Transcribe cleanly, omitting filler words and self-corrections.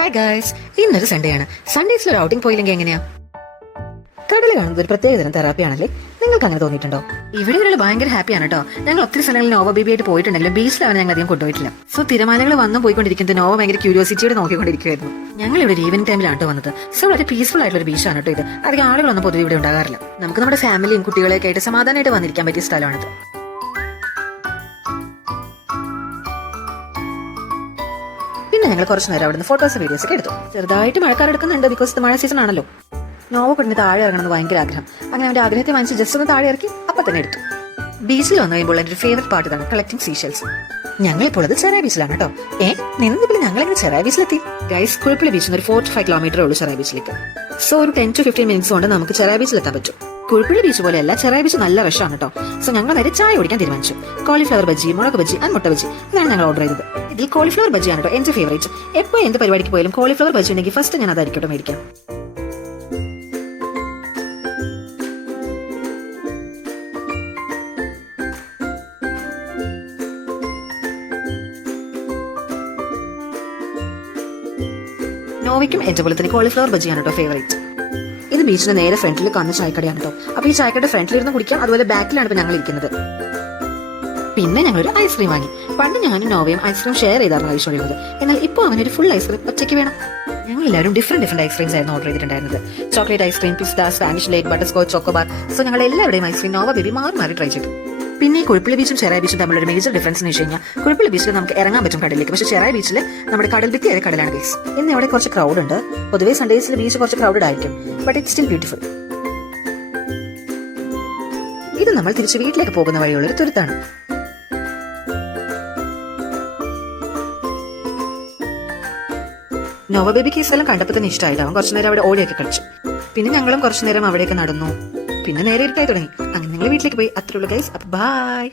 Hi guys, ഇന്നൊരു Sunday ആണ്. സൺഡേസിൽ ഒരു ഔട്ടിംഗ് പോയില്ലെങ്കിൽ എങ്ങനെയാ? കടൽ കാണുന്നത് ഒരു പ്രത്യേക തരം തെറാപ്പിയാണല്ലേ? നിങ്ങൾക്ക് അങ്ങനെ തോന്നിയിട്ടുണ്ടോ? ഇവിടെ ഒരാൾ ഭയങ്കര ഹാപ്പിയാണ് കേട്ടോ. ഞങ്ങൾ ഒത്തിരി സ്ഥലങ്ങളിൽ നോവ ബേബി ആയിട്ട് പോയിട്ടുണ്ടെങ്കിലും ബീച്ചിലാണ് ഞങ്ങൾ അധികം കൊണ്ടുപോയിട്ടില്ല. സോ തിരമാലകൾ വന്നു പോയിക്കൊണ്ടിരിക്കുന്നത് നോവ ഭയങ്കര ക്യൂരിയോസിറ്റിയോടെ നോക്കിക്കൊണ്ടിരിക്കുകയായിരുന്നു. ഞങ്ങൾ ഇവിടെ ഒരു ഈവനിംഗ് ടൈമിലാണ് വന്നത്. സോ വളരെ പീസ്ഫുൾ ആയിട്ടുള്ള ഒരു ബീച്ചാണ് കേട്ടോ ഇത്. അധികം ആളുകളൊന്നും പൊതുവെ ഇവിടെ ഉണ്ടാകാറില്ല. നമുക്ക് നമ്മുടെ ഫാമിലിയും കുട്ടികളെയൊക്കെ ആയിട്ട് സമാധാനമായിട്ട് വന്നിരിക്കാൻ പറ്റിയ സ്ഥലമാണിത്. പിന്നെ ഞങ്ങൾ കുറച്ച് നേരം അവിടുന്ന് ഫോട്ടോസ് വീഡിയോസ് ഒക്കെ എടുത്തു. ചെറുതായിട്ട് മഴക്കാർ എടുക്കുന്നുണ്ട്, ബിക്കോസ് ഇത് മഴ സീസൺ ആണല്ലോ. നോവ കൊണ്ടിന് താഴെ ഇറങ്ങണമെന്ന് ഭയങ്കര ആഗ്രഹം. അങ്ങനെ അവന്റെ ആഗ്രഹത്തെ വാങ്ങിച്ച് ജസ്റ്റ് ഒന്ന് താഴെ ഇറക്കി അപ്പൊ തന്നെ എടുത്തു. ബീച്ചിൽ വന്നു കഴിയുമ്പോൾ എന്റെ ഒരു ഫേവറേറ്റ് പാർട്ട് ഇതാണ്, കളക്ടിങ് സീഷെൽസ്. ഞങ്ങളിപ്പോൾ അത് ചെറായി ബീച്ചിലാണ് കേട്ടോ. നിന്നിപ്പോൾ ഞങ്ങളെങ്ങനെ ചെറായി ബീച്ചിലെത്തി? ഗൈസ്, കുഴപ്പമില്ല ബീച്ചിൽ ഒരു 4 to 5 കിലോമീറ്റർ ഉള്ളൂ ചെറായി ബീച്ചിലേക്ക്. സോ ഒരു 10 to 15 മിനിറ്റ്സ് കൊണ്ട് നമുക്ക് ചെറായി ബീച്ചിലെത്താൻ പറ്റും. കുഴപ്പമില്ല ബീച്ച് പോലെയല്ല, ചെറായി ബീച്ച് നല്ല റഷാണ് കേട്ടോ. സോ ഞങ്ങൾ നേരെ ചായ കുടിക്കാൻ തീരുമാനിച്ചു. കോളിഫ്ലവർ ബജ്ജി, മുളക് ബജ്ജി ആൻഡ് മുട്ട ബജ്ജി, ഇതാണ് ഞങ്ങൾ ഓർഡർ ചെയ്തത്. ഇതിൽ കോളിഫ്ലവർ ബജ്ജിയാണ് കേട്ടോ എന്റെ ഫേവറേറ്റ്. എപ്പോൾ എന്ത് പരിപാടിക്ക് പോയാലും കോളിഫ്ലവർ ബജ്ജി ഉണ്ടെങ്കിൽ ഫസ്റ്റ് ഞാൻ അതായിരിക്കട്ടോ മേടിക്കാം. നോവയ്ക്കും എന്റെ പോലെ തന്നെ കോളിഫ്ലവർ ബജ്ജിയാണ് കേട്ടോ ഫേവറേറ്റ്. ഇത് ബീച്ചിന്റെ നേരെ ഫ്രണ്ടിൽ കാണുന്ന ചായക്കടയാണ് കേട്ടോ. അപ്പൊ ഈ ചായക്കട ഫ്രണ്ടിലിരുന്ന് കുടിക്കാം, അതുപോലെ ബാക്കിലാണ് ഇപ്പൊ ഞങ്ങൾ ഇരിക്കുന്നത്. പിന്നെ ഞങ്ങളൊരു ഐസ്ക്രീം വാങ്ങി. പണ്ട് ഞാനും നോവയും ഐസ്ക്രീം ഷെയർ ചെയ്തായിരുന്നു കഴിച്ചുകൊണ്ടിരുന്നത്. എന്നാൽ ഇപ്പോൾ അവനൊരു ഫുൾ ഐസ്ക്രീം ഒറ്റയ്ക്ക് വേണം. ഞങ്ങൾ എല്ലാവരും ഡിഫറെന്റ് ഐസ്ക്രീംസ് ആയിരുന്നു ഓർഡർ ചെയ്തിട്ടുണ്ടായിരുന്നത്. ചോക്ലേറ്റ് ഐസ്ക്രീം, പിസ്ത, സ്പാനിഷ് ലേക്ക്, ബട്ടർ സ്കോച്ച്, ചോക്കോബാർ. സോ ഞങ്ങൾ എല്ലാവരുടെയും ഐസ്ക്രീം നോവ ബേബി മാറി ട്രൈ ചെയ്തു. പിന്നെ കുഴപ്പള്ളി ബീച്ചും ചെറായി ബീച്ചും തമ്മിലൊരു മേജർ ഡിഫറൻസ് എന്ന് വെച്ച് കഴിഞ്ഞാൽ കുഴപ്പള്ളി ബീച്ചിൽ നമുക്ക് ഇറങ്ങാൻ പറ്റും കടലിലേക്ക്, പക്ഷേ ചെറായി ബീച്ചിൽ നമ്മുടെ കടൽ ഭിത്തി ആയ കടലാണ് ബീച്ച്. ഇന്ന് ഇവിടെ കുറച്ച് ക്രൗഡ് ഉണ്ട്. പൊതുവേ സൺഡേസിൽ ബീച്ച് കുറച്ച് ക്രൗഡഡ് ആയിരിക്കും, ബട്ട് ഇറ്റ് സ്റ്റിൽ ബ്യൂട്ടിഫുൾ. ഇത് നമ്മൾ തിരിച്ച് വീട്ടിലേക്ക് പോകുന്ന വഴിയുള്ളൊരു തുരുത്താണ്. നോവ ബേബിക്ക് ഈ സ്ഥലം കണ്ടപ്പോൾ തന്നെ ഇഷ്ടമായിട്ടാവും. കുറച്ചു നേരം അവിടെ ഓടിയൊക്കെ കളിച്ചു. പിന്നെ ഞങ്ങളും കുറച്ചു നേരം അവിടെയൊക്കെ നടന്നു. പിന്നെ നേരെ ഇരുട്ടായി തുടങ്ങി. അങ്ങനെ ഞങ്ങൾ വീട്ടിലേക്ക് പോയി. അത്രയുള്ളൂ ഗൈസ്. അപ്പൊ ബൈ.